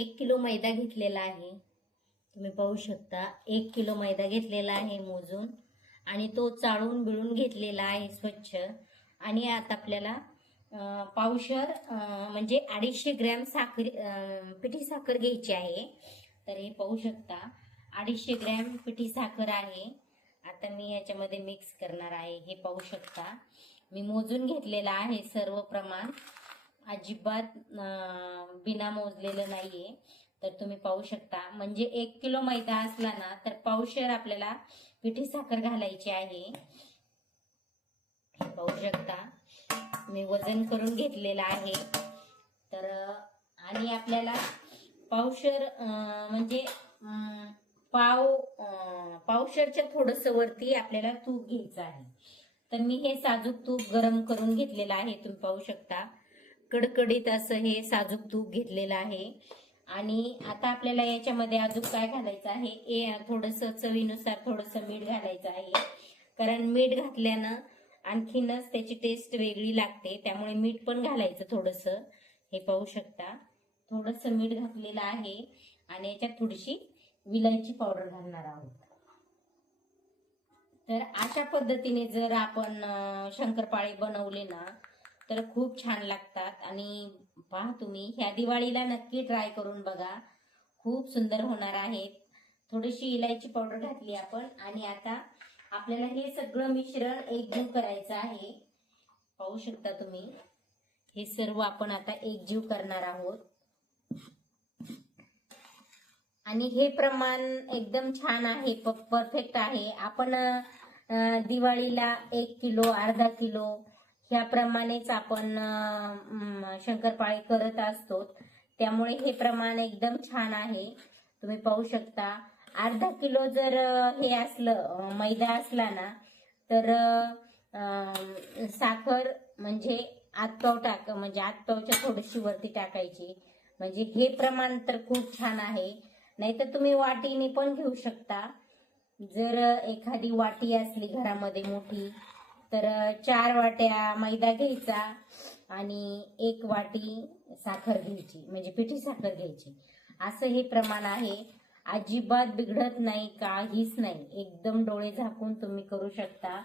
एक किलो मैदा घेतलेला आहे. तुम्ही पाहू शकता एक किलो मैदा घेतलेला आहे मोजून. आणि तो चाळून बिळून घेतलेला आहे स्वच्छ. आणि आता आपल्याला पावशर म्हणजे अडीचशे ग्रॅम साखर पिठी साखर घ्यायची आहे. तर हे पाहू शकता अडीचशे ग्रॅम पिठी साखर आहे. आता मी याच्यामध्ये मिक्स करणार आहे. हे पाहू शकता. मी मोजून घेतलेलं आहे सर्व प्रमाण. अजिबात बिना मोजलेलं नाहीये. तर तुम्ही पाहू शकता. म्हणजे एक किलो मैदा असला ना तर पावशेर आपल्याला पिठी साखर घालायची आहे. पाहू शकता. मी वजन करून घेतलेलं आहे. तर आणि आपल्याला पावशेर म्हणजे पाव अं, पावशेरच्या थोडस वरती आपल्याला तूप घ्यायचं आहे. तर मी हे साजूक तूप गरम करून घेतलेलं आहे. तुम्ही पाहू शकता. कडकडीत असं हे साजूक तूप घेतलेलं आहे. आणि आता आपल्याला याच्यामध्ये अजून काय घालायचं आहे? ए थोडस चवीनुसार थोडस मीठ घालायचं आहे. कारण मीठ घातल्यानं आणखीनच त्याची टेस्ट वेगळी लागते. त्यामुळे मीठ पण घालायचं थोडस. हे पाहू शकता. थोडस मीठ घातलेलं आहे. आणि याच्यात थोडीशी विलायची पावडर घालणार आहोत. तर अशा पद्धतीने जर आपण शंकरपाळे बनवले ना तर खूप छान लागतात. आणि पहा तुम्ही ह्या दिवाळीला नक्की ट्राय करून बघा. खूप सुंदर होणार आहेत थोडीशी इलायची पावडर घातली आपण. आणि आता आपल्याला हे सगळं मिश्रण एकजीव करायचं आहे. पाहू शकता तुम्ही. हे सर्व आपण आता एकजीव करणार आहोत. आणि हे प्रमाण एकदम छान आहे. परफेक्ट आहे. आपण दिवाळीला एक किलो अर्धा किलो ह्याप्रमाणेच आपण शंकरपाळे शंकरपाळी करत असतो. त्यामुळे हे प्रमाण एकदम छान आहे. तुम्ही पाहू शकता. अर्धा किलो जर हे असलं मैदा असला ना तर साखर म्हणजे आतपाव टाक म्हणजे आतपावच्या थोडीशी वरती टाकायची. म्हणजे हे प्रमाण तर खूप छान आहे. नाहीतर तुम्ही वाटीने पण घेऊ शकता. जर एखादी वाटी असली घरामध्ये मोठी तर चार वाट्या मैदा घ्यायचा आणि एक वाटी साखर घ्यायची म्हणजे पिठी साखर घ्यायची. असं हे प्रमाण आहे. अजिबात बिघडत नाही काहीच नाही. एकदम डोळे झाकून तुम्ही करू शकता.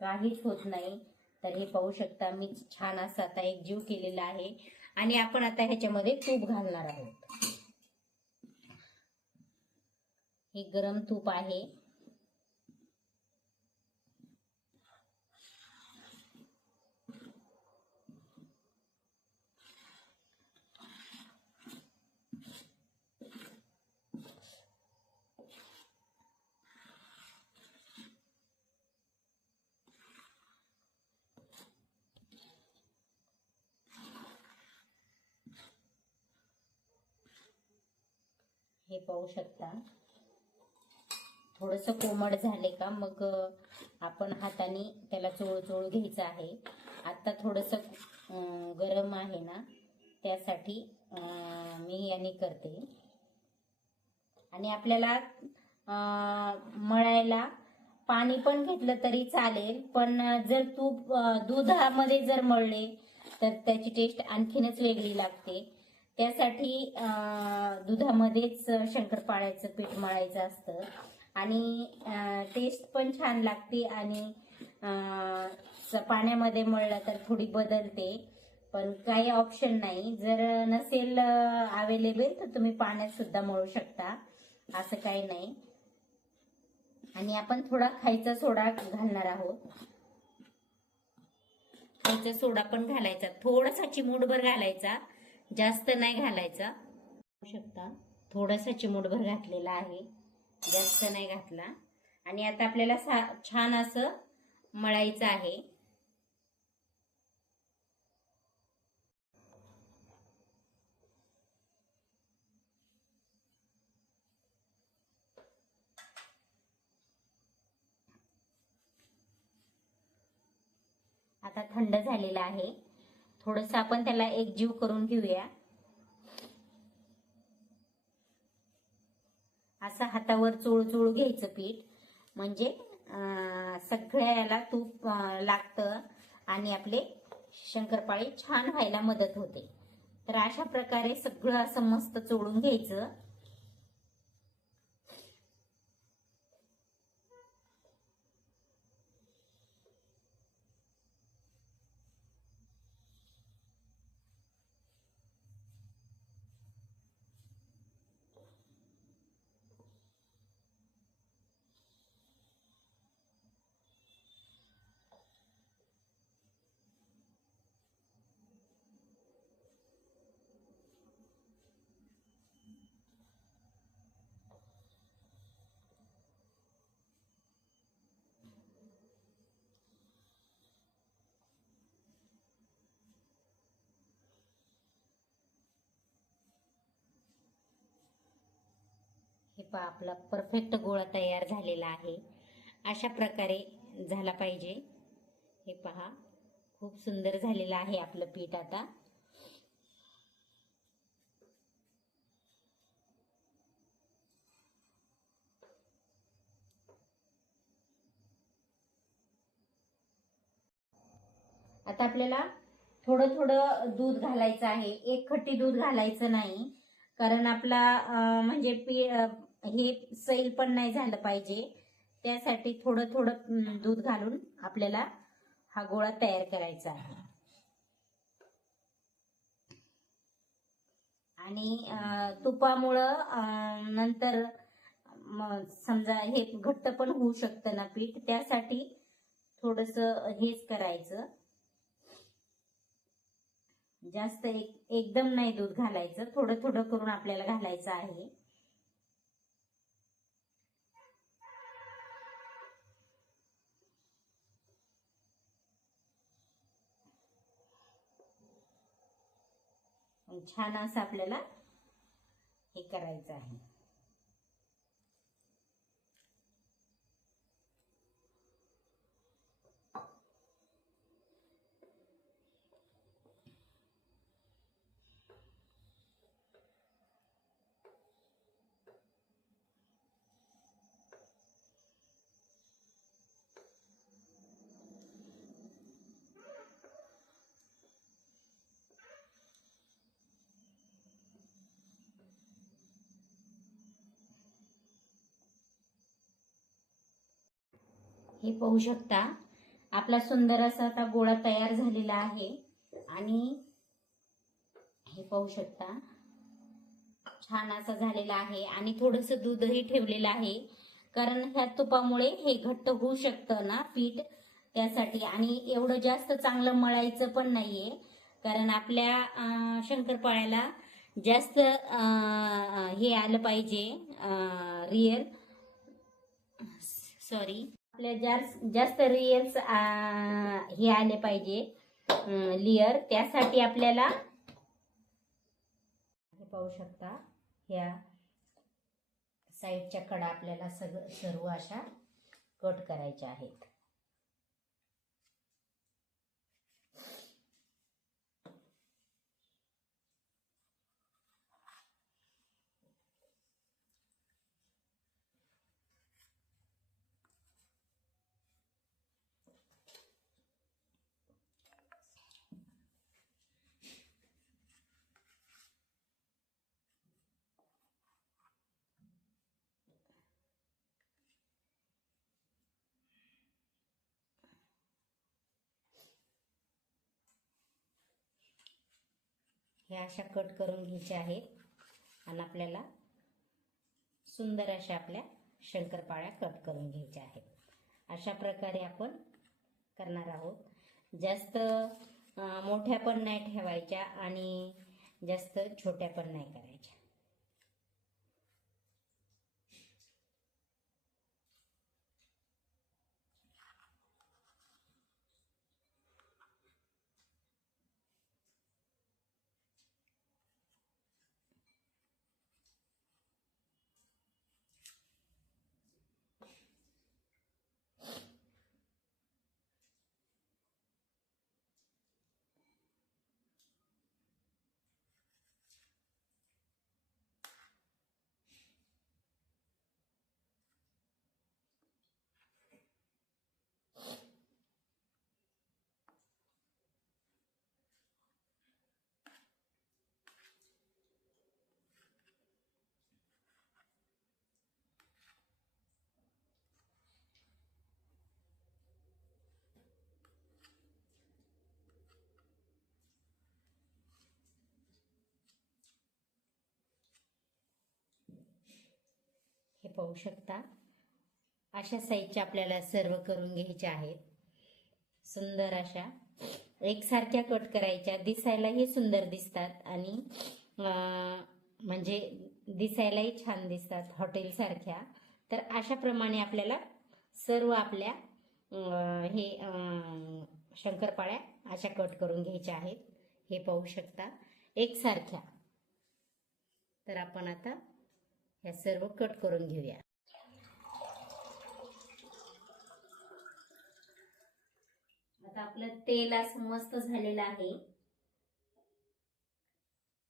काहीच होत नाही. तर हे पाहू शकता मी छान असं आता एक जीव केलेला आहे. आणि आपण आता ह्याच्यामध्ये तूप घालणार आहोत. हे गरम तूप आहे. हे पाहू शकता. थोडस कोमट झाले का मग आपण हाताने त्याला चोळचोळ घ्यायचं आहे. आता थोडस गरम आहे ना त्यासाठी मी याने करते. आणि आपल्याला मळायला पाणी पण घेतलं तरी चालेल पण जर तूप दुधामध्ये जर मळले तर त्याची टेस्ट आणखीनच वेगळी लागते. त्यासाठी दुधामध्येच शंकरपाळ्याचं पीठ मळायचं असतं. आणि टेस्ट पण छान लागते आणि स- पाण्यामध्ये मळलं तर थोडी बदलते. पण काही ऑप्शन नाही. जर नसेल अवेलेबल तर तुम्ही पाण्यात सुद्धा मळू शकता. असं काही नाही. आणि आपण थोडा खायचा सोडा घालणार आहोत. खायचा सोडा पण घालायचा. थोडासा चिमूटभर घालायचा. जास्त नाही घालायचा. शकता. थोडासा चिमूटभर घातलेला आहे. जास्त नाही घातला. आणि आता आपल्याला सा- छान असं मळायचं आहे. आता थंड झालेला आहे. थोडस आपण त्याला एक जीव करून घेऊया. असं हातावर चोळू चोळू घ्यायचं पीठ. म्हणजे सगळ्या याला तूप लागतं आणि आपले शंकरपाळी छान व्हायला मदत होते. तर अशा प्रकारे सगळं असं मस्त चोळून घ्यायचं. पहा आपला परफेक्ट गोळा तयार झालेला आहे अशा प्रकारे झाला पाहिजे. हे पहा खूप सुंदर झालेलं आहे आपलं पीठ आता. आता आपल्याला थोडं थोडं दूध घालायचं आहे. एक खट्टी दूध घालायचं नाही. कारण आपला म्हणजे पी हे सैल पण नाही झालं पाहिजे. त्यासाठी थोडं थोडं दूध घालून आपल्याला हा गोळा तयार करायचा आहे. आणि तुपामुळं नंतर समजा हे घट्ट पण होऊ शकतं ना पीठ त्यासाठी थोडस हेच करायचं. जास्त एक एकदम नाही दूध घालायचं. थोडं थोडं करून आपल्याला घालायचं आहे. छान असं आपल्याला हे करायचं आहे. हे पाहू शकता. आपला सुंदर असा आता गोळा तयार झालेला आहे. आणि हे पाहू शकता. छान असा झालेला आहे. आणि थोडस दूधही ठेवलेलं आहे. कारण ह्या तुपामुळे हे घट्ट होऊ शकतं ना पीठ त्यासाठी. आणि एवढं जास्त चांगलं मळायचं पण नाहीये. कारण आपल्या शंकरपाळ्याला जास्त हे आलं पाहिजे रिअल सॉरी आपल्या जास्त जास्त रिअल्स हे आले पाहिजे. लिअर त्यासाठी आपल्याला हे पाहू शकता. ह्या साईडच्या कडा आपल्याला सग सर्व अशा कट करायच्या आहेत. ह्या अशा कट करून घ्यायच्या आहेत. आणि आपल्याला सुंदर अशा आपल्या शंकरपाळ्या कट करून घ्यायच्या आहेत. अशा प्रकारे आपण करणार आहोत. जास्त मोठ्या पण नाही ठेवायच्या आणि जास्त छोट्या पण नाही करायच्या. पाहू शकता. अशा साईजच्या आपल्याला सर्व करून घ्यायच्या आहेत. सुंदर अशा. एकसारख्या कट करायच्या. दिसायलाही सुंदर दिसतात आणि म्हणजे दिसायलाही छान दिसतात हॉटेलसारख्या तर अशा प्रमाणे आपल्याला सर्व आपल्या हे शंकरपाळ्या अशा कट करून घ्यायच्या आहेत. हे पाहू शकता. एकसारख्या. तर आपण आता ह्या सर्व कट करून घेऊया. आता आपलं तेल असं मस्त झालेलं आहे.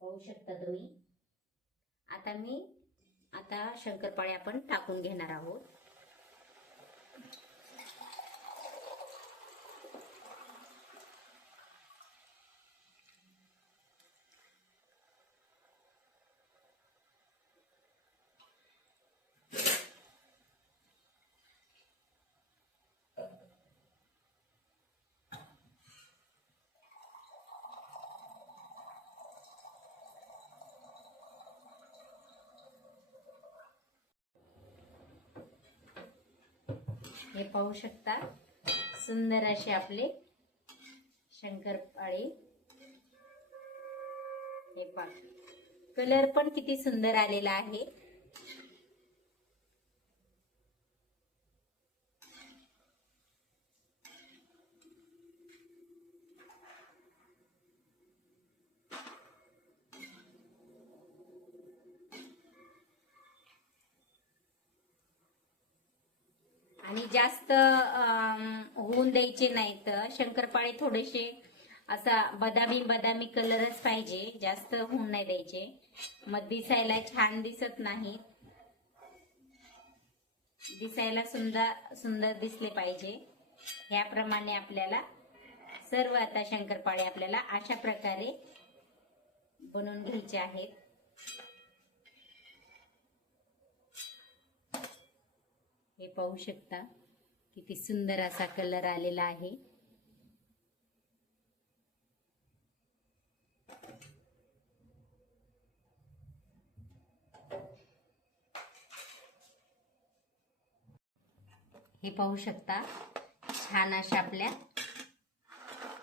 पाहू शकता तुम्ही. आता मी आता शंकरपाळे आपण टाकून घेणार आहोत. हे पाहू शकता. सुंदर असे आपले शंकरपाळे. हे पा कलर पण किती सुंदर आलेला आहे. आणि जास्त होऊन द्यायचे नाहीत शंकरपाळे थोडेसे असा बदामी बदामी कलरच पाहिजे. जास्त होऊन नाही द्यायचे. मग दिसायला छान दिसत नाही. दिसायला सुंदर सुंदर दिसले पाहिजे. ह्याप्रमाणे आपल्याला सर्व आता शंकरपाळे आपल्याला अशा प्रकारे बनवून घ्यायचे आहेत. हे पाहू शकता. किती सुंदर असा कलर आलेला आहे. हे पाहू शकता. छान अशा आपल्या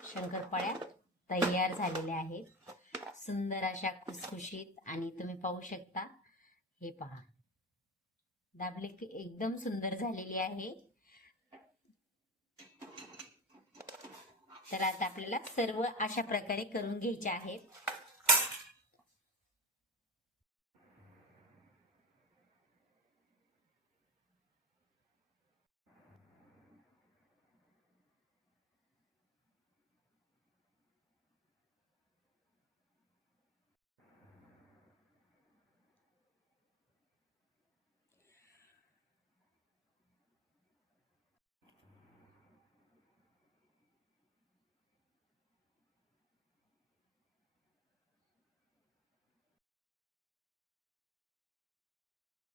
शंकरपाळ्या तयार झालेल्या आहेत. सुंदर अशा खुसखुशीत आणि तुम्ही पाहू शकता. हे पहा. दाबले की एकदम सुंदर झालेली आहे. तर आता आपल्याला सर्व अशा प्रकारे करून घ्यायचे आहेत.